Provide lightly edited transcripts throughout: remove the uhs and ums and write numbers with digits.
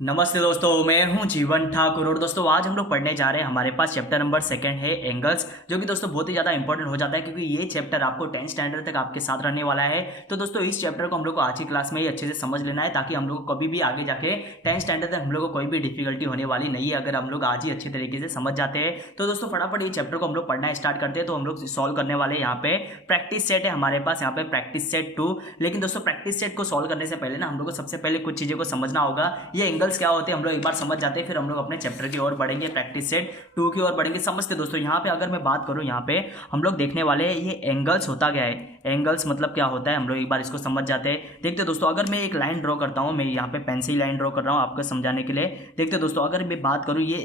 नमस्ते दोस्तों, मैं हूं जीवन ठाकुर। और दोस्तों आज हम लोग पढ़ने जा रहे हैं। हमारे पास चैप्टर नंबर 2 है एंगल्स, जो कि दोस्तों बहुत ही ज़्यादा इंपॉर्टेंट हो जाता है क्योंकि ये चैप्टर आपको 10th स्टैंडर्ड तक आपके साथ रहने वाला है। तो दोस्तों इस चैप्टर को हम लोग को आज की क्लास में ही अच्छे से समझ लेना है ताकि हम लोग को कभी भी आगे जाके 10th स्टैंडर्ड तक हम लोग को कोई भी डिफिकल्टी होने वाली नहीं है अगर हम लोग आज ही अच्छे तरीके से समझ जाते हैं। तो दोस्तों फटाफट ये चैप्टर को हम लोग पढ़ना स्टार्ट करते हैं। तो हम लोग सॉल्व करने वाले यहाँ पे प्रैक्टिस सेट है हमारे पास, यहाँ पे प्रैक्टिस सेट 2। लेकिन दोस्तों प्रैक्टिस सेट को सॉल्व करने से पहले ना हम लोग को सबसे पहले कुछ चीज़ों को समझना होगा। ये एंगल्स क्या होते हैं हम लोग समझ जाते हैं, फिर हम लोग अपने चैप्टर की ओर बढ़ेंगे, प्रैक्टिस सेट 2 की ओर बढ़ेंगे। समझते दोस्तों यहाँ पे अगर मैं बात करूँ, यहाँ पे हम लोग देखने वाले हैं ये एंगल्स होता क्या है। एंगल्स मतलब क्या होता है हम लोग एक बार इसको समझ जाते हैं। देखते दोस्तों अगर मैं एक लाइन ड्रॉ करता हूँ, मैं यहाँ पे पेंसिल लाइन ड्रॉ कर रहा हूँ आपको समझाने के लिए। देखते दोस्तों अगर मैं बात करूँ, ये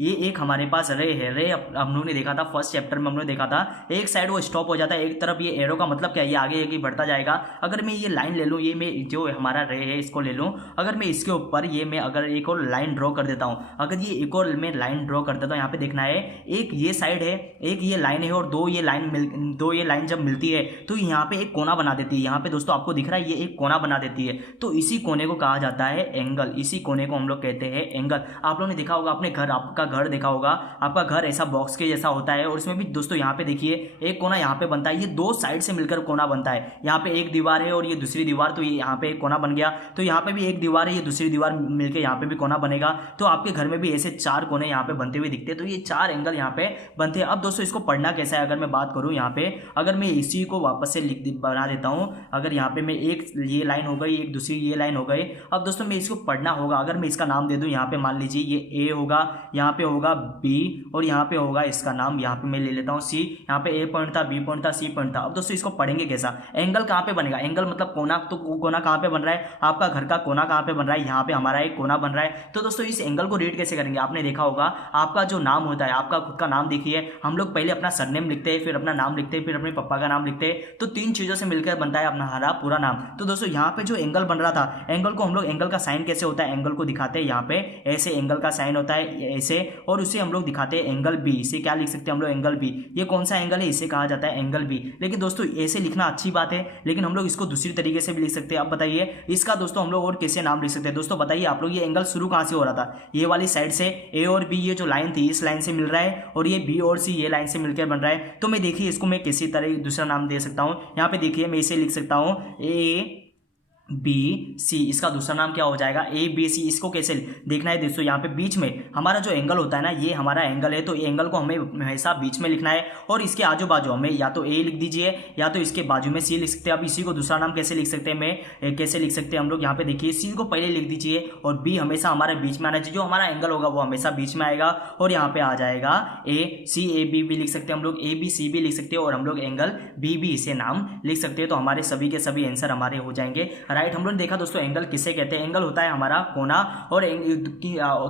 एक हमारे पास रे है। रे हम लोगों ने देखा था फर्स्ट चैप्टर में, हम लोग देखा था एक साइड वो स्टॉप हो जाता है, एक तरफ ये एरो का मतलब क्या है, ये आगे बढ़ता जाएगा। अगर मैं ये लाइन ले लूँ, ये मैं जो हमारा रे है इसको ले लूँ, अगर मैं इसके ऊपर ये मैं अगर एक और लाइन ड्रॉ कर देता हूँ, अगर ये एक और मैं लाइन ड्रॉ कर देता हूँ, यहाँ पे देखना है एक ये साइड है, एक ये लाइन है, और दो ये लाइन जब मिलती है तो यहाँ पे एक कोना बना देती है। यहाँ पे दोस्तों आपको दिख रहा है ये एक कोना बना देती है, तो इसी कोने को कहा जाता है एंगल। इसी कोने को हम लोग कहते हैं एंगल। आप लोगों ने देखा होगा, अपने घर, आपका घर देखा होगा, आपका घर ऐसा बॉक्स के जैसा होता है और उसमें भी दोस्तों यहाँ पे देखिए एक कोना यहाँ पे बनता है, ये दो साइड से मिलकर कोना बनता है। यहाँ पे एक दीवार है और ये दूसरी दीवार, तो ये यहाँ पे एक कोना बन गया। तो यहाँ पे भी एक दीवार है, ये दूसरी दीवार मिलकर यहाँ पे भी कोना बनेगा। तो आपके घर में भी ऐसे 4 कोने यहाँ पे बनते हुए दिखते हैं, तो ये 4 एंगल यहाँ पे बनते हैं। अब दोस्तों इसको पढ़ना कैसा है, अगर मैं बात करूँ यहाँ पे, अगर मैं इसी को वापस से बना देता हूँ, अगर यहाँ पे मैं एक ये लाइन हो गई, एक दूसरी ये लाइन हो गई। अब दोस्तों मैं इसको पढ़ना होगा, अगर मैं इसका नाम दे दूँ, यहाँ पे मान लीजिए ये ए होगा, यहाँ पे होगा बी, और यहाँ पे होगा इसका नाम, यहाँ पे मैं ले लेता हूँ सी। यहाँ पे ए पॉइंट था, बी पॉइंट था, सी पॉइंट था। अब दोस्तों इसको पढ़ेंगे कैसा, एंगल कहाँ पे बनेगा। एंगल मतलब कोना, तो कोना कहाँ पे बन रहा है, आपका घर का कोना कहाँ पे बन रहा है, यहाँ पे हमारा एक कोना बन रहा है। तो दोस्तों इस एंगल को रीड कैसे करेंगे, आपने देखा होगा आपका जो नाम होता है, आपका खुद का नाम देखिए, हम लोग पहले अपना सरनेम लिखते हैं, फिर अपना नाम लिखते हैं, फिर अपने पापा का नाम लिखते हैं। तो 3 चीजों से मिलकर बनता है अपना हमारा पूरा नाम। तो दोस्तों यहाँ पे जो एंगल बन रहा था, एंगल को हम लोग, एंगल का साइन कैसे होता है, एंगल को दिखाते हैं यहाँ पे ऐसे, एंगल का साइन होता है ऐसे, और उसे हम लोग दिखाते हैं एंगल बी। इसे क्या लिख सकते हैं हम लोग, एंगल बी। ये कौन सा एंगल है, इसे कहा जाता है एंगल बी। लेकिन दोस्तों ऐसे लिखना अच्छी बात है, लेकिन हम लोग इसको दूसरी तरीके से भी लिख सकते हैं। अब बताइए इसका दोस्तों हम लोग और कैसे नाम लिख सकते हैं। दोस्तों बताइए आप लोग, ये एंगल शुरू कहाँ से हो रहा था, ये वाली साइड से, ए और बी ये जो लाइन थी इस लाइन से मिल रहा है, और ये बी और सी ये लाइन से मिलकर बन रहा है। तो मैं देखिए इसको मैं किसी तरह दूसरा नाम दे सकता हूँ। यहाँ पे देखिए मैं इसे लिख सकता हूँ ए बी सी, इसका दूसरा नाम क्या हो जाएगा, ए बी सी। इसको कैसे देखना है दोस्तों, यहाँ पे बीच में हमारा जो एंगल होता है ना, ये हमारा एंगल है, तो एंगल को हमें हमेशा बीच में लिखना है, और इसके आजू बाजू हमें या तो ए लिख दीजिए या तो इसके बाजू में सी लिख सकते हैं। अब इसी को दूसरा नाम कैसे लिख सकते हैं, मैं कैसे लिख सकते हैं हम लोग, यहाँ पे देखिए सी को पहले लिख दीजिए, और बी हमेशा हमारे बीच में आना चाहिए, जो हमारा एंगल होगा वो हमेशा बीच में आएगा, और यहाँ पे आ जाएगा ए सी, ए बी भी लिख सकते हैं हम लोग, ए बी सी भी लिख सकते हैं, और हम लोग एंगल बी भी इसे नाम लिख सकते हैं। तो हमारे सभी के सभी आंसर हमारे हो जाएंगे राइट। हम लोग देखा दोस्तों एंगल किसे कहते हैं, एंगल होता है हमारा कोना। और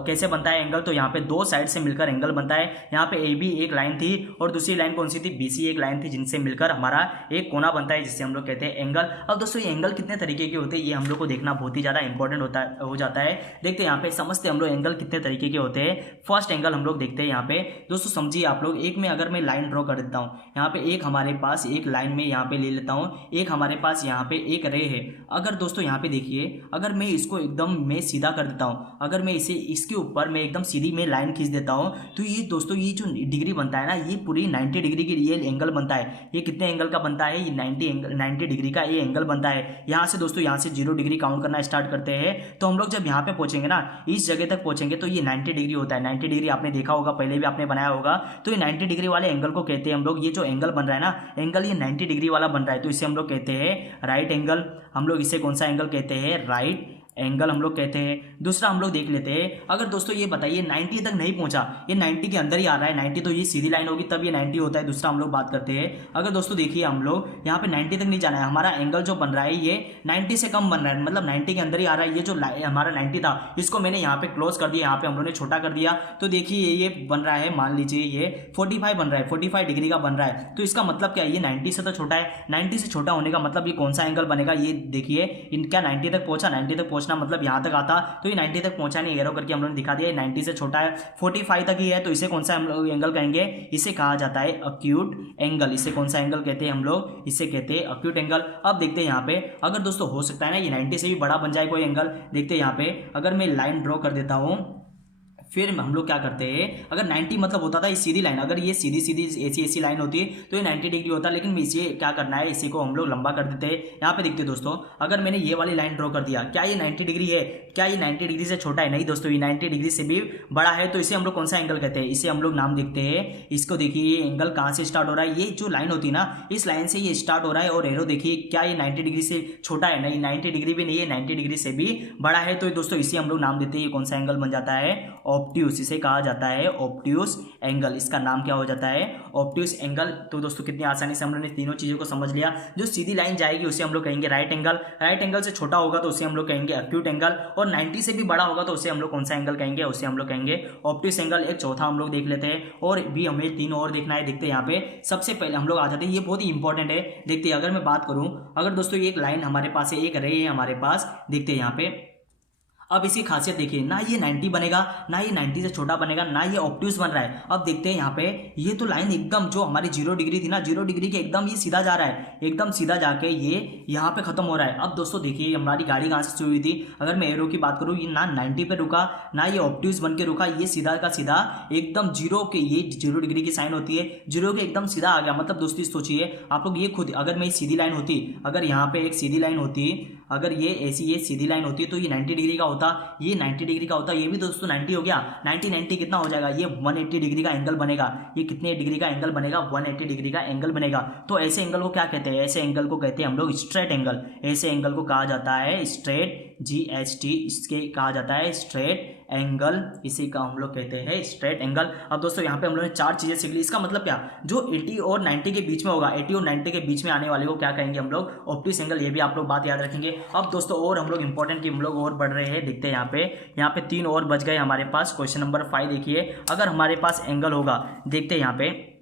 कैसे बनता है एंगल, तो यहाँ पे 2 साइड से मिलकर एंगल बनता है। यहाँ पे ए बी एक लाइन थी, और दूसरी लाइन कौन सी थी, बी सी एक लाइन थी, जिनसे मिलकर हमारा एक कोना बनता है, जिससे हम लोग कहते हैं एंगल। अब दोस्तों ये एंगल कितने तरीके के होते हैं, ये हम लोग को देखना बहुत ही ज्यादा इंपॉर्टेंट हो जाता है। देखते हैं यहाँ पे, समझते हम लोग एंगल कितने तरीके के होते हैं। फर्स्ट एंगल हम लोग देखते हैं यहाँ पे दोस्तों, समझिए आप लोग, एक में अगर मैं लाइन ड्रॉ कर देता हूँ, यहाँ पे एक हमारे पास एक लाइन में यहाँ पे ले लेता हूँ, एक हमारे पास यहाँ पे एक रे है। अगर दोस्तों यहाँ पे देखिए, अगर मैं इसको एकदम मैं सीधा कर देता हूँ, अगर मैं इसे इसके ऊपर मैं एकदम सीधी में लाइन खींच देता हूँ, तो ये दोस्तों ये जो डिग्री बनता है ना, ये पूरी 90 डिग्री की ये एंगल बनता है। ये कितने एंगल का बनता है, ये 90 डिग्री का ये एंगल बनता है। यहाँ से दोस्तों, यहाँ से 0 डिग्री काउंट करना स्टार्ट करते हैं, तो हम लोग जब यहाँ पे पहुंचेंगे ना, इस जगह तक पहुंचेंगे, तो ये 90 डिग्री होता है। 90 डिग्री आपने देखा होगा, पहले भी आपने बनाया होगा। तो ये 90 डिग्री वाले एंगल को कहते हैं हम लोग, ये जो एंगल बन रहा है ना, एंगल ये 90 डिग्री वाला बन रहा है, तो इसे हम लोग कहते हैं राइट एंगल। हम लोग इसे कौन सा एंगल कहते हैं, राइट एंगल हम लोग कहते हैं। दूसरा हम लोग देख लेते हैं, अगर दोस्तों ये बताइए 90 तक नहीं पहुंचा, ये 90 के अंदर ही आ रहा है, 90 तो ये सीधी लाइन होगी तब ये 90 होता है। दूसरा हम लोग बात करते हैं, अगर दोस्तों देखिए हम लोग यहाँ पे 90 तक नहीं जाना है, हमारा एंगल जो बन रहा है ये 90 से कम बन रहा है, मतलब 90 के अंदर ही आ रहा है। ये जो हमारा 90 था, इसको मैंने यहाँ पे क्लोज कर दिया, यहाँ पे हम लोग ने छोटा कर दिया, तो देखिए ये बन रहा है, मान लीजिए ये 45 बन रहा है, 45 डिग्री का बन रहा है। तो इसका मतलब क्या है, ये 90 से तो छोटा है, 90 से छोटा होने का मतलब ये कौन सा एंगल बनेगा, ये देखिए इनका 90 तक पहुंचा, 90 तक पहुंचना, मतलब यहाँ तक आता, तो ये 90 तक पहुंचा नहीं, एरो करके हम लोगों ने दिखा दिया, 90 से छोटा है, 45 तक ही है, तो इसे कौन सा हम लोग एंगल कहेंगे, इसे कहा जाता है अक्यूट एंगल। इसे कौन सा एंगल कहते हैं हम लोग, इसे कहते हैं अक्यूट एंगल। अब देखते हैं यहाँ पे, अगर दोस्तों हो सकता है ना ये 90 से भी बड़ा बन जाए कोई एंगल। देखते हैं यहाँ पे, अगर मैं लाइन ड्रॉ कर देता हूँ, फिर हम लोग क्या करते हैं, अगर 90 मतलब होता था ये सीधी लाइन, अगर ये सीधी सीधी ऐसी लाइन होती है तो ये 90 डिग्री होता है, लेकिन इसे क्या करना है, इसी को हम लोग लंबा कर देते हैं। यहाँ पे देखते हैं दोस्तों, अगर मैंने ये वाली लाइन ड्रॉ कर दिया, क्या ये 90 डिग्री है, क्या ये 90 डिग्री से छोटा है, नहीं दोस्तों, ये 90 डिग्री से भी बड़ा है, तो इसे हम लोग कौन सा एंगल कहते हैं, इसे हम लोग नाम देखते हैं, इसको देखिए ये एंगल कहाँ से स्टार्ट हो रहा है, ये जो लाइन होती है ना, इस लाइन से ये स्टार्ट हो रहा है, और एरो देखिए क्या ये 90 डिग्री से छोटा है, नहीं 90 डिग्री भी नहीं है, 90 डिग्री से भी बड़ा है, तो दोस्तों इसे हम लोग नाम देते हैं, ये कौन सा एंगल बन जाता है, ऑब्ट्यूस, इसे कहा जाता है ऑब्ट्यूस एंगल। इसका नाम क्या हो जाता है, ऑब्ट्यूस एंगल। तो दोस्तों कितनी आसानी से हम लोगों ने तीनों चीजों को समझ लिया। जो सीधी लाइन जाएगी उसे हम लोग कहेंगे राइट एंगल, राइट एंगल से छोटा होगा तो उसे हम लोग कहेंगे एक्यूट एंगल, और 90 से भी बड़ा होगा तो उसे हम लोग कौन सा एंगल कहेंगे, उसे हम लोग कहेंगे ऑब्ट्यूस एंगल। एक चौथा हम लोग देख लेते हैं, और भी हमें 3 और देखना है। देखते हैं यहाँ पे, सबसे पहले हम लोग आ जाते हैं, ये बहुत ही इंपॉर्टेंट है। देखते हैं, अगर मैं बात करूं, अगर दोस्तों ये एक लाइन हमारे पास है, एक रे है हमारे पास, देखते हैं यहाँ पे, अब इसकी खासियत देखिए, ना ये 90 बनेगा, ना ये 90 से छोटा बनेगा, ना ये ऑब्ट्यूस बन रहा है। अब देखते हैं यहाँ पे, ये तो लाइन एकदम जो हमारी 0 डिग्री थी ना, 0 डिग्री के एकदम ये सीधा जा रहा है, एकदम सीधा जाके ये यहाँ पे खत्म हो रहा है। अब दोस्तों देखिए हमारी गाड़ी कहाँ से शुरू हुई थी, अगर मैं एरो की बात करूँ, ये ना 90 पे रुका, ना ये ऑब्ट्यूस बन के रुका, ये सीधा का सीधा एकदम 0 के, ये 0 डिग्री की साइन होती है, 0 के एकदम सीधा आ गया। मतलब दोस्तों सोचिए आप लोग, ये खुद अगर मैं सीधी लाइन होती, अगर यहाँ पे एक सीधी लाइन होती, अगर ये ऐसी ये सीधी लाइन होती तो ये 90 डिग्री का होता, ये 90 डिग्री का होता, ये भी दोस्तों 90 हो गया, 90 कितना हो जाएगा, ये 180 डिग्री का एंगल बनेगा। ये कितने डिग्री का एंगल बनेगा, 180 डिग्री का एंगल बनेगा। तो ऐसे एंगल को क्या कहते हैं, ऐसे एंगल को कहते हैं हम लोग स्ट्रेट एंगल। ऐसे एंगल को कहा जाता है स्ट्रेट, GHT, इसके कहा जाता है स्ट्रेट एंगल, इसी का हम लोग कहते हैं स्ट्रेट एंगल। अब दोस्तों यहाँ पे हम लोगों ने 4 चीजें सीख ली। इसका मतलब क्या, जो 80 और 90 के बीच में होगा, 80 और 90 के बीच में आने वाले को क्या कहेंगे हम लोग, ऑब्ट्यूस एंगल। ये भी आप लोग बात याद रखेंगे। अब दोस्तों और हम लोग इंपॉर्टेंट की हम लोग और बढ़ रहे हैं। देखते हैं यहाँ पे 3 और बच गए हमारे पास। क्वेश्चन नंबर 5 देखिए, अगर हमारे पास एंगल होगा, देखते हैं यहाँ पे,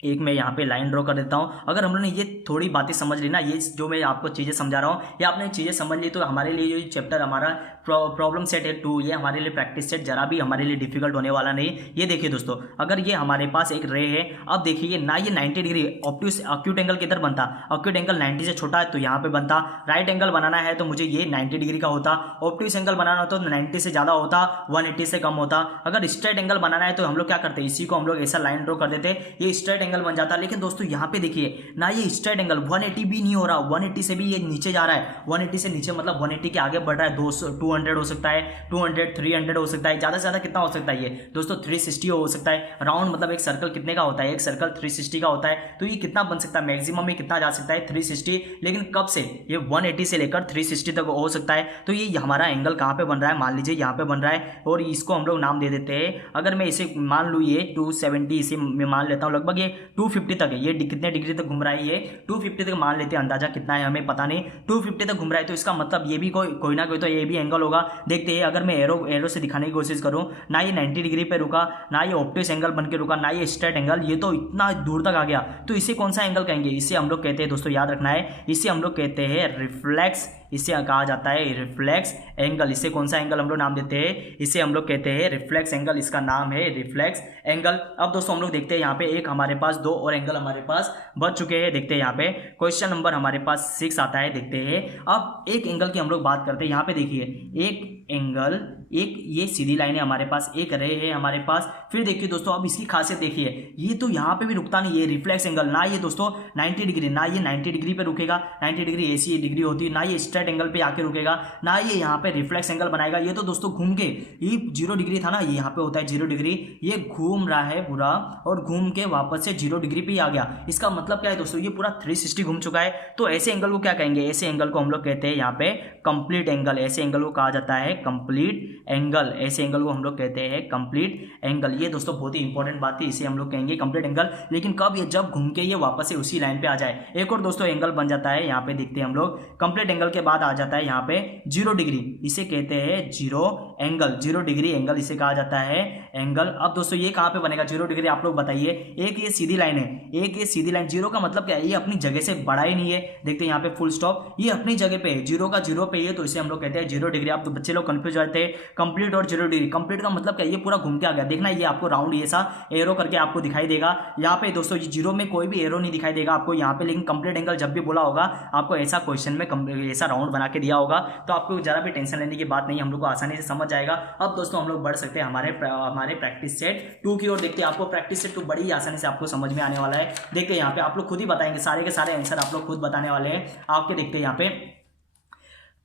एक मैं यहाँ पे लाइन ड्रॉ कर देता हूँ। अगर हम लोगों ने ये थोड़ी बातें समझ ली ना, ये जो मैं आपको चीज़ें समझा रहा हूँ, ये आपने चीज़ें समझ ली, तो हमारे लिए ये चैप्टर हमारा प्रॉब्लम सेट है 2, ये हमारे लिए प्रैक्टिस सेट जरा भी हमारे लिए डिफिकल्ट होने वाला नहीं। ये देखिए दोस्तों, अगर ये हमारे पास एक रे है, अब देखिए ना ये 90 डिग्री, ऑब्ट्यूस अक्यूट एंगल किधर बनता, अक्यूट एंगल 90 से छोटा है तो यहाँ पे बनता। राइट एंगल बनाना है तो मुझे ये 90 डिग्री का होता, ऑब्ट्यूस एंगल बनाना होता तो 90 से ज़्यादा होता, 180 से कम होता। अगर स्ट्रेट एंगल बनाना है तो हम लोग क्या करते हैं, इसी को हम लोग ऐसा लाइन ड्रॉ कर देते, ये स्ट्रेट एंगल बन जाता। लेकिन दोस्तों यहाँ पे देखिए ना, ये स्ट्रेट एंगल 180 भी नहीं हो रहा, 180 से भी ये नीचे जा रहा है, 180 से नीचे मतलब 180 के आगे बढ़ रहा है, 200 हो सकता है, 200 300 हो सकता है, ज़्यादा से ज़्यादा कितना हो सकता है ये दोस्तों 360 हो सकता है। राउंड मतलब एक सर्कल कितने का होता है, एक सर्कल 360 का होता है, तो ये कितना बन सकता है, मैक्सिमम में कितना जा सकता है 360। लेकिन कब से, ये 180 से लेकर 360 तक हो सकता है। तो ये हमारा एंगल कहाँ पे बन रहा है, मान लीजिए यहाँ पे बन रहा है, और इसको हम लोग नाम दे देते हैं। अगर मैं इसे मान लूँ, ये 270, इसे मैं मान लेता हूँ, लगभग ये 250 तक है, ये कितने डिग्री तक घूम रहा है, ये 250 तक मान लेते हैं, अंदाजा कितना है हमें पता नहीं, 250 तक घूम रहा है। तो इसका मतलब ये भी कोई ना कोई तो ये भी एंगल होगा। देखते हैं, अगर मैं एरो से दिखाने की कोशिश करूं, ना ये 90 डिग्री पे रुका, ना ये ऑब्ट्यूस एंगल बन के रुका, ना ये स्ट्रेट एंगल, ये तो इतना दूर तक आ गया। तो इसे कौन सा एंगल कहेंगे, इसे हम लोग कहते हैं दोस्तों, याद रखना है, इसे हम लोग कहते हैं रिफ्लेक्स, इसे कहा जाता है रिफ्लेक्स एंगल। इसे कौन सा एंगल हम लोग नाम देते हैं, इसे हम लोग कहते हैं रिफ्लेक्स एंगल, इसका नाम है रिफ्लेक्स एंगल। अब दोस्तों हम लोग देखते हैं यहाँ पे, एक हमारे पास 2 और एंगल हमारे पास बच चुके हैं। देखते हैं यहाँ पे क्वेश्चन नंबर हमारे पास 6 आता है। देखते हैं, अब एक एंगल की हम लोग बात करते हैं। यहाँ पे देखिए, एक एंगल, एक ये सीधी लाइन है हमारे पास, एक रे है हमारे पास। फिर देखिए दोस्तों, अब इसकी खासियत देखिए, ये तो यहाँ पे भी रुकता नहीं, ये रिफ्लेक्स एंगल, ना ये दोस्तों 90 डिग्री, ना ये 90 डिग्री पे रुकेगा, 90 डिग्री ऐसी डिग्री होती है, ना ये स्ट्रेट एंगल पे आके रुकेगा, ना ये यहाँ पे रिफ्लेक्स एंगल बनाएगा। ये तो दोस्तों घूम के, ये 0 डिग्री था ना, ये यहाँ पे होता है 0 डिग्री, ये घूम रहा है पूरा, और घूम के वापस से 0 डिग्री पे ही आ गया। इसका मतलब क्या है दोस्तों, ये पूरा 360 घूम चुका है। तो ऐसे एंगल को क्या कहेंगे, ऐसे एंगल को हम लोग कहते हैं यहाँ पे कंप्लीट एंगल। ऐसे एंगल को कहा जाता है कंप्लीट एंगल, ऐसे एंगल को हम लोग कहते हैं कंप्लीट एंगल। ये दोस्तों बहुत ही इंपॉर्टेंट बात है, इसे हम लोग कहेंगे कंप्लीट एंगल। लेकिन कब, ये जब घूम के ये वापस से उसी लाइन पे आ जाए। एक और दोस्तों एंगल बन जाता है, यहाँ पे देखते हैं हम लोग कंप्लीट एंगल के बाद आ जाता है यहाँ पे 0 डिग्री, इसे कहते हैं 0 एंगल, 0 डिग्री एंगल इसे कहा जाता है एंगल। अब दोस्तों ये कहाँ पे बनेगा 0 डिग्री, आप लोग बताइए। एक ये सीधी लाइन है, एक ये सीधी लाइन, 0 का मतलब क्या है, ये अपनी जगह से बड़ा ही नहीं है। देखते हैं यहाँ पे फुल स्टॉप, ये अपनी जगह पे है, 0 का 0 पे है, तो इसे हम लोग कहते हैं 0 डिग्री। आप तो बच्चे लोग कंफ्यूज हो जाते हैं कंप्लीट और 0 डिग्री। कंप्लीट का मतलब क्या, ये पूरा घूम के आ गया। देखना ये आपको राउंड ये सा एरो करके आपको दिखाई देगा यहाँ पे दोस्तों, 0 में कोई भी एरो नहीं दिखाई देगा आपको यहाँ पे, लेकिन कंप्लीट एंगल जब भी बोला होगा आपको ऐसा क्वेश्चन में ऐसा राउंड बना के दिया होगा, तो आपको जरा भी टेंशन लेने की बात नहीं, हम लोग को आसानी से समझ जाएगा। अब दोस्तों हम लोग बढ़ सकते हैं हमारे प्रैक्टिस सेट 2 की ओर। देखते हैं आपको प्रैक्टिस सेट 2 बड़ी ही आसानी से आपको समझ में आने वाला है। देखते हैं यहाँ पे आप लोग खुद ही बताएंगे, सारे के सारे आंसर आप लोग खुद बताने वाले हैं आपके। देखते हैं यहाँ पे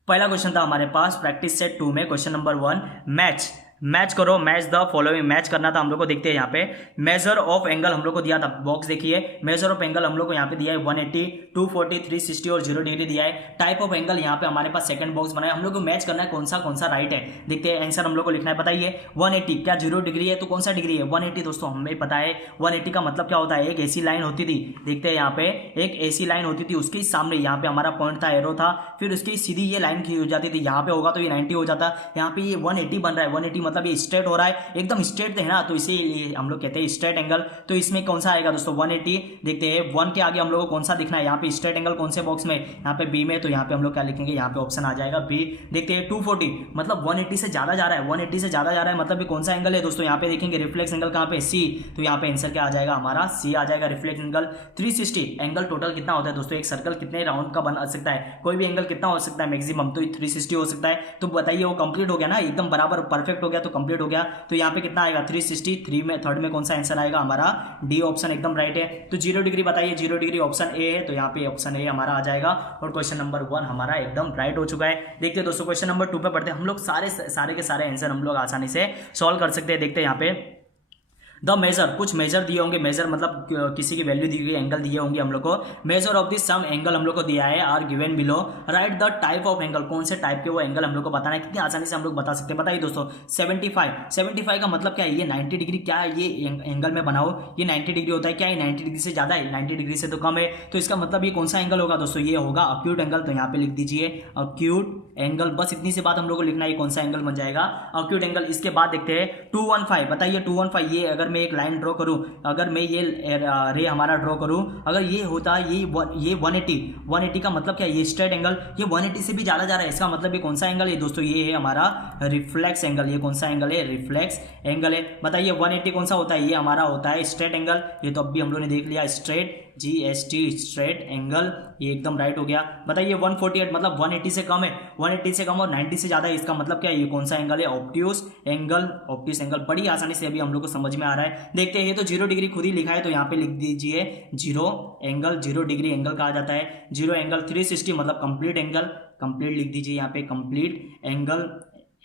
पहला क्वेश्चन था हमारे पास प्रैक्टिस सेट 2 में, क्वेश्चन नंबर 1, मैच करो, मैच द फॉलोइंग, मैच करना था हम लोग को। देखते हैं यहाँ पे मेजर ऑफ एंगल हम लोग को दिया था, बॉक्स देखिए, मेजर ऑफ एंगल हम लोग को यहाँ पे दिया है 180, 240, 360 और 0 डिग्री दिया है। टाइप ऑफ एंगल यहाँ पे हमारे पास सेकंड बॉक्स बनाया, हम लोग को मैच करना है कौन सा राइट है। देखते हैं आंसर हम लोग को लिखना है, बताइए 180 क्या 0 डिग्री है, तो कौन सा डिग्री है 180। दोस्तों हमें पता है 180 का मतलब क्या होता है, एक ऐसी लाइन होती थी। देखते हैं यहाँ पे एक ऐसी लाइन होती थी, उसके सामने यहाँ पे हमारा पॉइंट था, एरो था, फिर उसकी सीधी ये लाइन खींच हो जाती थी, यहाँ पे होगा तो ये 90 हो जाता। यहाँ पे ये 180 बन रहा है, 180 मतलब ये स्ट्रेट हो रहा है, एकदम स्ट्रेट है ना, तो इसीलिए हम लोग कहते हैं स्ट्रेट एंगल। तो इसमें कौन सा आएगा दोस्तों 180। देखते हैं 1 के आगे हम लोग को कौन सा दिखना है, यहाँ पे स्ट्रेट एंगल कौन से बॉक्स में, यहाँ पे बी में, तो यहाँ पे हम लोग क्या लिखेंगे, यहाँ पे ऑप्शन आ जाएगा बी। देखते हैं 240 मतलब 180 से ज्यादा जा रहा है, 180 से ज्यादा जा रहा है मतलब कौन सा एंगल है दोस्तों, यहाँ पे देखेंगे रिफ्लेक्स एंगल कहाँ पे सी, तो यहाँ पे आंसर क्या आ जाएगा हमारा सी आ जाएगा रिफ्लेक्स एंगल। 360 एंगल टोटल कितना होता है दोस्तों, एक सर्कल कितने राउंड का बन सकता है, कोई भी एंगल कितना हो सकता है मैक्सिमम, तो 360 हो सकता है। तो बताइए वो कंप्लीट हो गया ना, एकदम बराबर परफेक्ट हो गया, तो कंप्लीट हो गया। तो यहाँ पे कितना आएगा 360, थर्ड में कौन सा आंसर आएगा हमारा डी ऑप्शन एकदम राइट है। तो 0 डिग्री बताइए, 0 डिग्री ऑप्शन ए है, तो यहाँ पे ऑप्शन ए हमारा आ जाएगा और क्वेश्चन नंबर 1 हमारा एकदम राइट हो चुका है। देखते हैं दोस्तों क्वेश्चन नंबर 2 पे पढ़ते हैं, हम लोग सारे के सारे आंसर हम लोग आसानी से सॉल्व कर सकते हैं। देखते हैं यहाँ पे द मेजर, कुछ मेजर दिए होंगे, मेजर मतलब किसी की वैल्यू दी हुई, एंगल दिए होंगे हम लोग को। Measure of this some angle हम लोग को दिया है are given below, write the type of angle, कौन से टाइप के वो एंगल हम लोग को बताना है। कितनी आसानी से हम लोग बता सकते हैं, बताइए दोस्तों 75 का मतलब क्या है, ये 90 डिग्री क्या है, ये एंगल में बनाओ, ये 90 डिग्री होता है क्या, ये 90 डिग्री से ज्यादा है, 90 डिग्री से तो कम है, तो इसका मतलब ये कौन सा एंगल होगा दोस्तों, ये होगा अक्यूट एंगल। तो यहाँ पे लिख दीजिए अक्यूट एंगल, बस इतनी सी बात हम लोग को लिखना है, कौन सा एंगल बन जाएगा अक्यूट एंगल। इसके बाद देखते हैं 215, बताइए 215, ये अगर मैं एक लाइन ड्रॉ करूं, अगर मैं ये रे हमारा ड्रॉ करूं, अगर ये होता है ये 180 का मतलब क्या है, ये स्ट्रेट एंगल, ये 180 से भी ज्यादा जा रहा है, इसका मतलब ये कौन सा एंगल है दोस्तों, ये है हमारा रिफ्लेक्स एंगल। ये कौन सा एंगल है, रिफ्लेक्स एंगल है। बताइए 180 कौन सा होता है, ये हमारा होता है स्ट्रेट एंगल, ये तो अभी हम लोगों ने देख लिया, स्ट्रेट GST स्ट्रेट एंगल, ये एकदम राइट हो गया। बताइए 148 मतलब 180 से कम है, 180 से कम और 90 से ज्यादा है, इसका मतलब क्या है, ये कौन सा एंगल है, ऑब्ट्यूस एंगल। ऑब्ट्यूस एंगल बड़ी आसानी से अभी हम लोग को समझ में आ रहा है। देखते हैं, ये तो 0 डिग्री खुद ही लिखा है, तो यहाँ पे लिख दीजिए 0 एंगल, 0 डिग्री एंगल कहा जाता है, 0 एंगल। 360 मतलब कंप्लीट एंगल, कंप्लीट लिख दीजिए यहाँ पे, कंप्लीट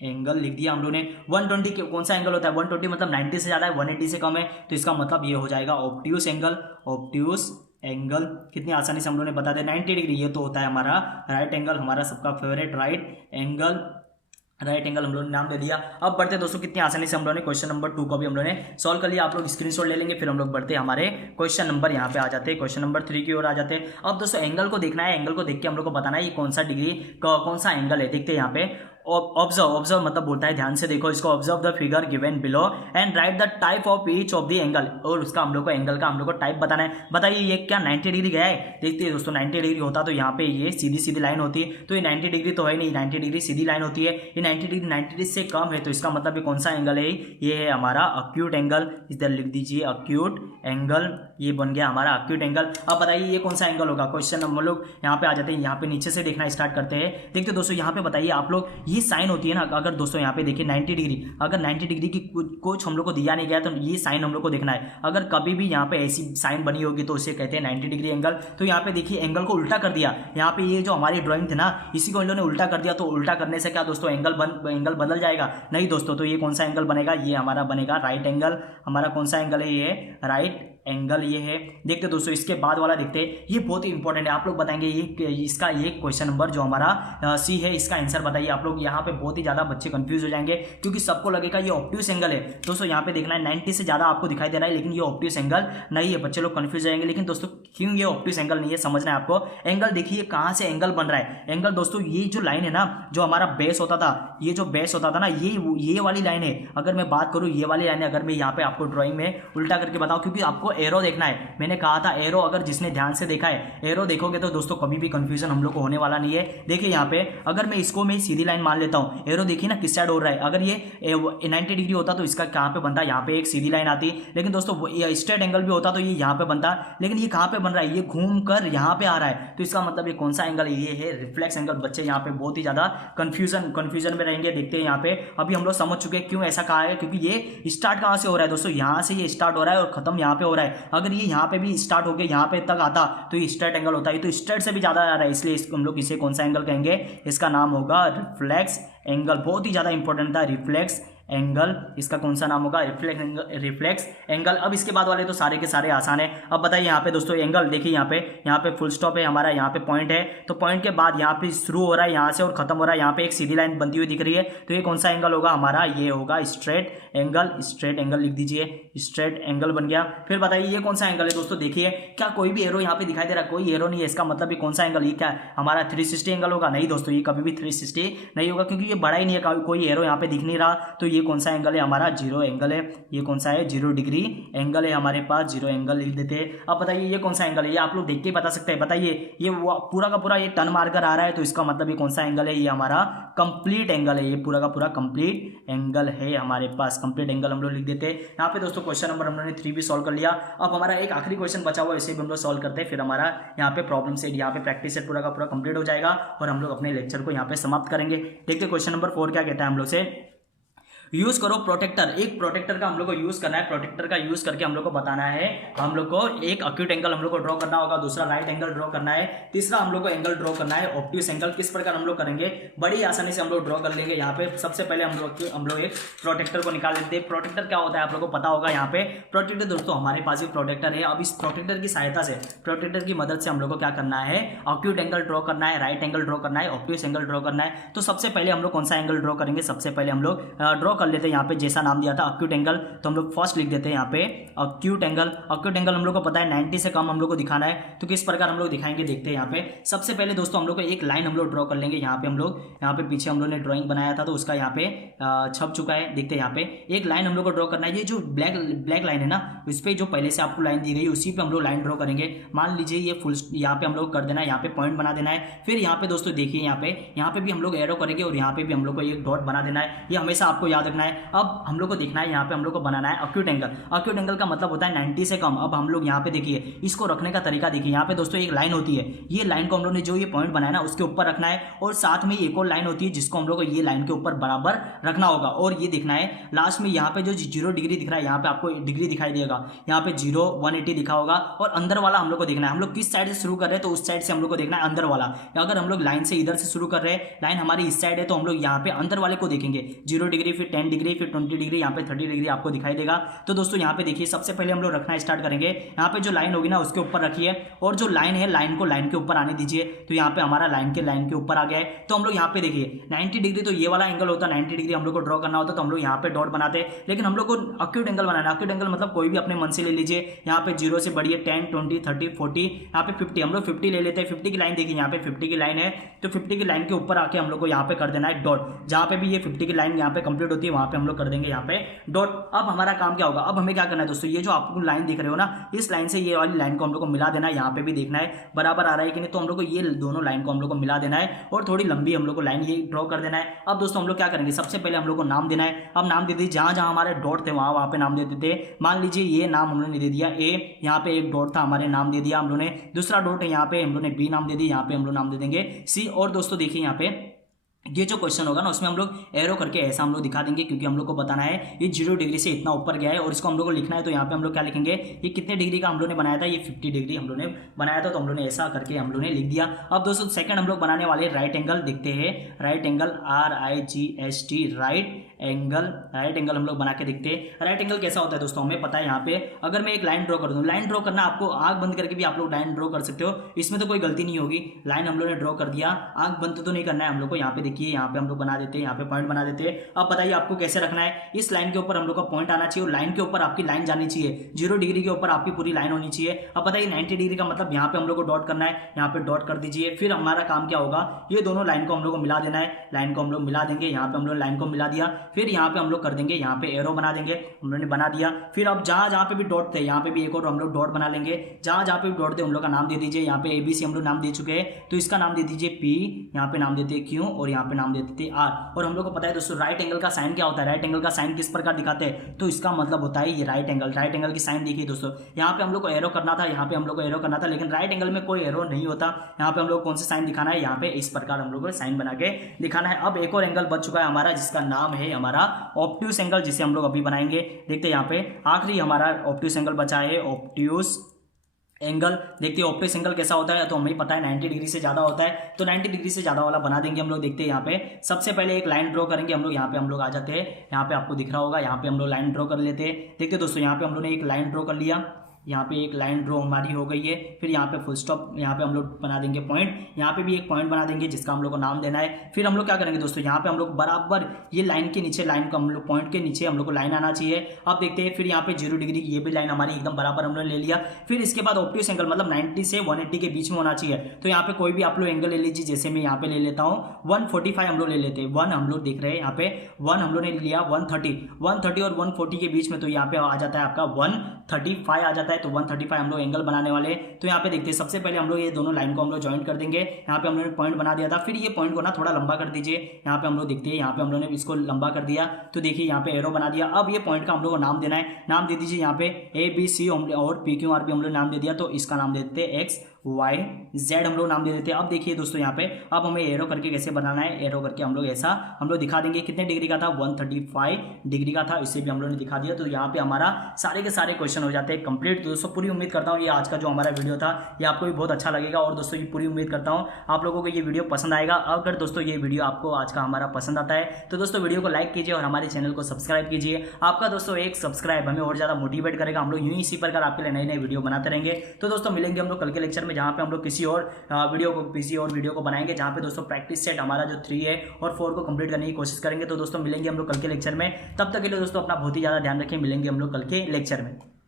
एंगल लिख दिया हम लोगों ने। 120 कौन सा एंगल होता है, 120 मतलब 90 से ज्यादा है, 180 से कम है, तो इसका मतलब ये हो जाएगा ऑब्ट्यूस एंगल। ऑब्ट्यूस एंगल कितनी आसानी से हम लोगों ने बता दिया। 90 डिग्री ये तो होता है हमारा राइट एंगल, हमारा सबका फेवरेट राइट एंगल हम लोगों ने नाम दे दिया। अब बढ़ते दोस्तों, कितनी आसानी से हम लोगों ने क्वेश्चन नंबर 2 को भी हम लोगों ने सॉल्व कर लिया। आप लोग स्क्रीनशॉट ले लेंगे, फिर हम लोग बढ़ते हमारे क्वेश्चन नंबर यहाँ पे आ जाते हैं, क्वेश्चन नंबर 3 की ओर आ जाते हैं। अब दोस्तों एंगल को देखना है, एंगल को देख के हम लोग को बताना है ये कौन सा डिग्री कौन सा एंगल है। देखते हैं यहाँ पे ऑब्जर्व मतलब बोलता है ध्यान से देखो इसको, observe the figure given below and right the type of each of the angle, और उसका हम लोग को एंगल का हम लोग को टाइप बताना है। बताइए ये क्या 90 डिग्री गया है। देखते हैं दोस्तों 90 डिग्री होता तो यहाँ पे ये सीधी लाइन होती, तो ये 90 डिग्री तो है नहीं, 90 डिग्री सीधी लाइन होती है, ये 90 डिग्री से कम है, तो इसका मतलब ये कौन सा एंगल है, ये है हमारा अक्यूट एंगल। इधर लिख दीजिए अक्यूट एंगल, ये बन गया हमारा अक्यूट एंगल। अब बताइए ये कौन सा एंगल होगा। क्वेश्चन हम लोग यहाँ पे आ जाते हैं, यहाँ पे नीचे से देखना स्टार्ट करते हैं। देखते दोस्तों यहाँ पे बताइए आप लोग, ये साइन होती है ना, अगर दोस्तों यहाँ पे देखिए 90 डिग्री, अगर 90 डिग्री की कुछ हम लोग को दिया नहीं गया तो ये साइन हम लोग को देखना है। अगर कभी भी यहाँ पे ऐसी साइन बनी होगी तो उसे कहते हैं 90 डिग्री एंगल। तो यहाँ पे देखिए एंगल को उल्टा कर दिया, यहाँ पे ये जो हमारी ड्राइंग थी ना, इसी को इन लोगों ने उल्टा कर दिया, तो उल्टा करने से क्या दोस्तों एंगल बदल जाएगा, नहीं दोस्तों। तो ये कौन सा एंगल बनेगा, ये हमारा बनेगा राइट एंगल। हमारा कौन सा एंगल है, ये राइट एंगल ये है। देखते दोस्तों इसके बाद वाला देखते हैं, ये बहुत ही इंपॉर्टेंट है। आप लोग बताएंगे ये इसका ये क्वेश्चन नंबर जो हमारा सी है इसका आंसर बताइए। आप लोग यहाँ पे बहुत ही ज्यादा बच्चे कंफ्यूज हो जाएंगे क्योंकि सबको लगेगा ये ऑब्ट्यूस एंगल है। दोस्तों यहाँ पे देखना है 90 से ज्यादा आपको दिखाई दे रहा है लेकिन ये ऑब्ट्यूस एंगल नहीं है। बच्चे लोग कंफ्यूज जाएंगे लेकिन दोस्तों क्यों ये ऑब्ट्यूस एंगल नहीं है समझना है आपको। एंगल देखिए कहां से एंगल बन रहा है। एंगल दोस्तों ये जो लाइन है ना, जो हमारा बेस होता था, ये जो बेस होता था ना, ये वाली लाइन है। अगर मैं बात करूं ये वाली लाइन है, अगर मैं यहाँ पे आपको ड्राइंग में उल्टा करके बताऊं क्योंकि आपको एरो देखना है। मैंने कहा था एरो, अगर जिसने ध्यान से देखा है एरो देखोगे तो दोस्तों कभी भी कंफ्यूजन हम लोग को होने वाला नहीं है। देखिए यहाँ पे अगर मैं इसको मैं सीधी लाइन मान लेता हूँ, एरो देखिए ना किस साइड हो रहा है। अगर ये 90 डिग्री होता तो इसका कहाँ पे बनता, यहाँ पे एक सीधी लाइन आती। लेकिन दोस्तों स्ट्रेट एंगल भी होता तो ये यहाँ पे बनता, लेकिन ये कहाँ पे बन रहा है, ये घूम कर यहाँ पे आ रहा है। तो इसका मतलब ये कौन सा एंगल है, ये है रिफ्लेक्स एंगल। बच्चे यहाँ पे बहुत ही ज्यादा कंफ्यूजन में रहेंगे। देखते हैं यहाँ पे अभी हम लोग समझ चुके हैं क्यों ऐसा कहा है, क्योंकि ये स्टार्ट कहाँ से हो रहा है दोस्तों, यहाँ से ये स्टार्ट हो रहा है और खत्म यहाँ पे हो रहा है। अगर ये यहाँ पे भी स्टार्ट होकर यहाँ पे तक आता तो ये स्ट्रेट एंगल होता है, तो स्ट्रेट से भी ज्यादा आ रहा है, इसलिए हम लोग इसे कौन सा एंगल कहेंगे, इसका नाम होगा रिफ्लेक्स एंगल। बहुत ही ज्यादा इंपॉर्टेंट था रिफ्लेक्स एंगल, इसका कौन सा नाम होगा, रिफ्लेक्स एंगल। अब इसके बाद वाले तो सारे के सारे आसान है। अब बताइए यहाँ पे दोस्तों एंगल देखिए, यहाँ पे फुल स्टॉप है हमारा, यहाँ पे पॉइंट है, तो पॉइंट के बाद यहाँ पे शुरू हो रहा है यहाँ से और खत्म हो रहा है, यहाँ पे एक सीधी लाइन बनती हुई दिख रही है। तो ये कौन सा एंगल होगा हमारा, ये होगा स्ट्रेट एंगल। स्ट्रेट एंगल लिख दीजिए, स्ट्रेट एंगल बन गया। फिर बताइए ये कौन सा एंगल है दोस्तों, देखिए क्या कोई भी एरो यहाँ पे दिखाई दे रहा है, कोई एरो नहीं है, इसका मतलब ये कौन सा एंगल, ये क्या हमारा 360 एंगल होगा। नहीं दोस्तों ये कभी भी 360 नहीं होगा क्योंकि ये बड़ा ही नहीं है, कोई एरो यहाँ पे दिख नहीं रहा। तो ये कौन सा एंगल है हमारा, जीरो एंगल है। ये कौन सा है, 0 डिग्री एंगल है हमारे पास, 0 एंगल लिख देते हैं। अब बताइए ये कौन सा एंगल है, ये आप लोग देख के बता सकते हैं। बताइए ये पूरा का पूरा ये टर्न मारकर आ रहा है, तो इसका मतलब ये कौन सा एंगल है, ये हमारा कंप्लीट एंगल है। ये पूरा का पूरा कंप्लीट एंगल है हमारे पास, कंप्लीट एंगल हम लोग लिख देते हैं। यहाँ पे दोस्तों क्वेश्चन नंबर हमने 3 भी सॉल्व कर लिया। अब हमारा एक आखिरी क्वेश्चन बचा हुआ है, इसे भी हम लोग सॉल्व करते हैं, फिर हमारा यहाँ पे प्रॉब्लम सेट, यहाँ पे प्रैक्टिस सेट पूरा का पूरा कंप्लीट हो जाएगा और हम लोग अपने लेक्चर को यहाँ पे समाप्त करेंगे। देखते क्वेश्चन नंबर 4 क्या कहता है हम लोग से। यूज करो प्रोटेक्टर। एक प्रोटेक्टर का हम लोग को यूज करना है, प्रोटेक्टर का यूज करके हम लोग को बताना है, हम लोग को एक एक्यूट एंगल हम लोग को ड्रॉ करना होगा, दूसरा राइट एंगल ड्रॉ करना है, तीसरा हम लोग को एंगल ड्रॉ करना है ऑब्ट्यूस एंगल। किस प्रकार हम लोग करेंगे, बड़ी आसानी से हम लोग ड्रॉ कर लेंगे। यहाँ पे सबसे पहले हम लोग एक प्रोटेक्टर को निकाल लेते हैं। प्रोटेक्टर क्या होता है आप लोग को पता होगा। यहाँ पे प्रोटेक्टर दोस्तों हमारे पास भी प्रोटेक्टर है। अब इस प्रोटेक्टर की सहायता से, प्रोटेक्टर की मदद से हम लोग को क्या करना है, एक्यूट एंगल ड्रॉ करना है, राइट एंगल ड्रॉ करना है, ऑब्ट्यूस एंगल ड्रॉ करना है। तो सबसे पहले हम लोग कौन सा एंगल ड्रॉ करेंगे, सबसे पहले हम लोग ड्रॉ कर लेते हैं यहाँ पे जैसा नाम दिया था एक्यूट एंगल, तो हम लोग फर्स्ट लिख देते हैं यहाँ पे एक्यूट एंगल। एक्यूट एंगल हम लोग को पता है 90 से कम हम लोग को दिखाना है, तो किस प्रकार हम लोग दिखाएंगे देखते हैं। यहाँ पे सबसे पहले दोस्तों हम लोग को एक लाइन हम लोग ड्रॉ कर लेंगे। यहाँ पे हम लोग पीछे हम लोग ने ड्राइंग बनाया था तो उसका यहाँ पे छप चुका है। देखते हैं यहाँ पे एक लाइन हम लोग को ड्रॉ करना है। ये जो ब्लैक लाइन है ना, उस पर जो पहले से आपको लाइन दी गई उसी पे हम लोग लाइन ड्रॉ करेंगे। मान लीजिए ये फुल यहाँ पे हम लोग कर देना है, यहाँ पे पॉइंट बना देना है। फिर यहाँ पे दोस्तों देखिए यहाँ पे भी हम लोग एरो करेंगे और यहाँ पे भी हम लोग को एक डॉट बना देना है। ये हमेशा आपको याद रखना है। अब हम लोग को देखना है यहाँ पे हम लोग को बनाना है एक्यूट एंगल। एक्यूट एंगल का मतलब होता है 90 से कम। अब हम लोग यहाँ पे देखिए इसको रखने का तरीका देखिए। यहाँ पे दोस्तों एक लाइन होती है, ये लाइन को हम लोग ने जो ये पॉइंट बनाया ना उसके ऊपर रखना है और साथ में एक और लाइन होती है जिसको हम लोग को ये लाइन के ऊपर बराबर रखना होगा। और ये देखना है लास्ट में यहाँ पे जो 0 डिग्री दिख रहा है, यहाँ पे आपको डिग्री दिखाई देगा, यहाँ पे 0 180 लिखा होगा। और अंदर वाला हम लोग को देखना है, हम लोग किस साइड से शुरू कर रहे हैं तो उस साइड से हम लोग को देखना है अंदर वाला। अगर हम लोग लाइन से इधर से शुरू कर रहे हैं, लाइन हमारी इस साइड है, तो हम लोग यहाँ पे अंदर वाले को देखेंगे 0 डिग्री, फिर 10 डिग्री, फिर 20 डिग्री, यहाँ पे 30 डिग्री आपको दिखाई देगा। तो दोस्तों यहाँ पे देखिए सबसे पहले हम लोग रखना स्टार्ट करेंगे। यहाँ पे जो लाइन होगी ना उसके ऊपर रखिए और जो लाइन है लाइन को लाइन के ऊपर आने दीजिए। तो यहाँ पे हमारा लाइन के ऊपर आ गया है। तो हम लोग यहाँ पे देखिए 90 डिग्री तो ये वाला एंगल होता है, 90 डिग्री हम लोग को ड्रॉ करना होता है, तो हम लोग यहाँ पे डॉट बनाते हैं। लेकिन हम लोग को एक्यूट एंगल बनाना है। एक्यूट एंगल मतलब कोई भी अपने मन से ले लीजिए। यहाँ पे 0 से बढ़िए 10 20 30 40, यहाँ पे 50, हम लोग 50 ले लेते हैं। 50 की लाइन देखिए, यहाँ पे 50 की लाइन है, तो 50 की लाइन के ऊपर आके हम लोग को यहाँ पे कर देना है डॉट। जहाँ पे भी ये 50 की लाइन यहाँ पे कंप्लीट होती है वहां पे हम लोग कर देंगे यहाँ पे डॉट। अब हमारा काम क्या होगा, अब हमें क्या करना है दोस्तों, ये जो आपको लाइन दिख रहे हो ना, इस लाइन से ये वाली लाइन को हम लोग को मिला देना है। यहाँ पे भी देखना है बराबर आ रहा है कि नहीं, तो हम लोग को ये दोनों लाइन को हम लोग को मिला देना है और थोड़ी लंबी हम लोग को लाइन ये ड्रॉ कर देना है। अब दोस्तों हम लोग क्या करेंगे, सबसे पहले हम लोग को नाम देना है। अब नाम दे दीजिए, जहां जहां हमारे डॉट थे वहां पे नाम दे देते। मान लीजिए ये नाम हम लोगों ने दे दिया ए, यहाँ पे एक डॉट था हमारे नाम दे दिया हम लोगों ने, दूसरा डॉट है यहाँ पे हम लोग ने बी नाम दे दिया, यहाँ पे हम लोग नाम दे देंगे सी। और दोस्तों देखिए यहाँ पे ये जो क्वेश्चन होगा ना उसमें हम लोग एरो करके ऐसा हम लोग दिखा देंगे, क्योंकि हम लोग को बताना है ये 0 डिग्री से इतना ऊपर गया है और इसको हम लोग को लिखना है। तो यहाँ पे हम लोग क्या लिखेंगे, ये कितने डिग्री का हम लोग ने बनाया था, ये 50 डिग्री हम लोग ने बनाया था, तो हम लोग ने ऐसा करके हम लोग ने लिख दिया। अब दोस्तों सेकंड हम लोग बनाने वाले राइट एंगल देखते हैं। Right angle RIGHT, right right angle हम लोग बना के देखते हैं। राइट एंगल कैसा होता है दोस्तों, हमें पता है यहाँ पे अगर मैं एक लाइन ड्रॉ कर दूं, लाइन ड्रॉ करना आपको आंख बंद करके भी आप लोग लाइन ड्रॉ कर सकते हो, इसमें तो कोई गलती नहीं होगी। लाइन हम लोग ने ड्रॉ कर दिया, आंख बंद तो नहीं करना है हम लोग को। यहाँ पे देखिए, यहाँ पे हम लोग बना देते हैं, यहाँ पे पॉइंट बना देते हैं। अब बताइए आपको कैसे रखना है, इस लाइन के ऊपर हम लोग का पॉइंट आना चाहिए और लाइन के ऊपर आपकी लाइन जानी चाहिए, 0 डिग्री के ऊपर आपकी पूरी लाइन होनी चाहिए। अब बताइए 90 डिग्री का मतलब यहाँ पे हम लोग को डॉट करना है, यहाँ पे डॉट कर दीजिए। फिर हमारा काम क्या होगा, ये दोनों लाइन को हम लोग को मिला देना है, लाइन को हम लोग मिला देंगे। यहाँ पे हम लोग लाइन को मिला दिया, फिर यहाँ पे हम लोग कर देंगे, यहाँ पे एरो बना देंगे, हम लोगों ने बना दिया। फिर अब जहां जहां पे भी डॉट थे यहाँ पे भी एक और हम लोग डॉट बना लेंगे, जहां जहां पे भी डॉट थे उन लोग का नाम दे दीजिए। यहाँ पे ABC हम लोग नाम दे चुके हैं, तो इसका नाम दे दीजिए P, यहाँ पे नाम देते हैं Q और यहाँ पे नाम देते हैं R। और हम लोग को पता है दोस्तों राइट एंगल का साइन क्या होता है, राइट एंगल का साइन किस प्रकार दिखाते हैं, तो इसका मतलब होता है ये राइट एंगल। राइट एंगल की साइन देखिए दोस्तों, यहाँ पे हम लोग को एरो करना था, यहाँ पे हम लोग को एरो करना था, लेकिन राइट एंगल में कोई एरो नहीं होता। यहाँ पे हम लोग कौन सा साइन दिखाना है, यहाँ पे इस प्रकार हम लोग को साइन बना के दिखाना है। अब एक और एंगल बच चुका है हमारा, जिसका नाम है हमारा ऑब्ट्यूस एंगल, जिसे हम लोग अभी बनाएंगे। देखते हैं यहाँ पे आखिरी हमारा ऑब्ट्यूस एंगल बचा है, ऑब्ट्यूस एंगल। देखते हैं ऑब्ट्यूस एंगल कैसा होता है, तो हमें पता है 90 डिग्री से ज्यादा होता है, तो 90 डिग्री से ज्यादा वाला बना देंगे हम लोग। देखते हैं यहाँ पे सबसे पहले एक लाइन ड्रॉ करेंगे हम लोग, यहाँ पे हम लोग आ जाते हैं, यहाँ पे आपको दिख रहा होगा, यहाँ पे हम लोग लाइन ड्रॉ कर लेते हैं। देखते हैं दोस्तों, यहाँ पे हम लोग ने एक लाइन ड्रॉ कर लिया, यहाँ पे एक लाइन ड्रॉ हमारी हो गई है। फिर यहाँ पे फुल स्टॉप, यहाँ पे हम लोग बना देंगे पॉइंट, यहाँ पे भी एक पॉइंट बना देंगे जिसका हम लोग को नाम देना है। फिर हम लोग क्या करेंगे दोस्तों, यहाँ पे हम लोग बराबर ये लाइन के नीचे, लाइन को हम लोग पॉइंट के नीचे हम लोग को लाइन आना चाहिए। अब देखते हैं, फिर यहाँ पे 0 डिग्री की ये भी लाइन हमारी एकदम बराबर हम लोग ले लिया। फिर इसके बाद ऑब्ट्यूस एंगल मतलब 90 से 180 के बीच में होना चाहिए। तो यहाँ पे कोई भी आप लोग एंगल ले लीजिए, जैसे मैं यहाँ पे ले लेता हूँ 145 हम लोग ले लेते हैं। 1 हम लोग देख रहे हैं यहाँ पे 1 हम लोग ने लिया, 130 और 140 के बीच में, तो यहाँ पे आ जाता है आपका 135 आ जाता है। तो 135 हम लोग एंगल बनाने वाले। तो यहाँ पे देखते हैं, सबसे पहले हम लोग ये दोनों लाइन को हम लोग ज्वाइन कर देंगे। यहाँ पे हम लोग ने पॉइंट बना दिया था, फिर ये पॉइंट को ना थोड़ा लंबा कर दीजिए। यहाँ पे हम लोग देखते हैं, यहाँ पे हम लोग ने इसको लंबा कर दिया, तो देखिए यहाँ पे एरो बना दिया। अब ये पॉइंट का हम लोग को नाम देना है, नाम दे दीजिए यहाँ पे ABC और PQR भी हम लोग नाम दे दिया, तो इसका नाम दे देते हैं XYZ हम लोग नाम दे देते हैं। अब देखिए दोस्तों, यहाँ पे अब हमें एरो करके कैसे बनाना है, एरो करके हम लोग ऐसा हम लोग दिखा देंगे। कितने डिग्री का था, 135 डिग्री का था, इससे भी हम लोग ने दिखा दिया। तो यहाँ पे हमारा सारे के सारे क्वेश्चन हो जाते हैं कंप्लीट। तो दोस्तों पूरी उम्मीद करता हूँ ये आज का जो हमारा वीडियो था ये आपको भी बहुत अच्छा लगेगा, और दोस्तों ये पूरी उम्मीद करता हूँ आप लोगों को ये वीडियो पसंद आएगा। अगर दोस्तों ये वीडियो आपको आज का हमारा पसंद आता है तो दोस्तों वीडियो को लाइक कीजिए और हमारे चैनल को सब्सक्राइब कीजिए। आपका दोस्तों एक सब्सक्राइब हमें और ज्यादा मोटिवेट करेगा, हम लोग यूं इसी प्रकार आपके लिए नए नए वीडियो बनाते रहेंगे। तो दोस्तों मिलेंगे हम लोग कल के लेक्चर में, जहाँ पे हम लोग किसी और वीडियो को बनाएंगे, जहाँ पे दोस्तों प्रैक्टिस सेट हमारा जो 3 है और 4 को कंप्लीट करने की कोशिश करेंगे। तो दोस्तों मिलेंगे हम लोग कल के लेक्चर में, तब तक के लिए दोस्तों अपना बहुत ही ज्यादा ध्यान रखें। मिलेंगे हम लोग कल के लेक्चर में।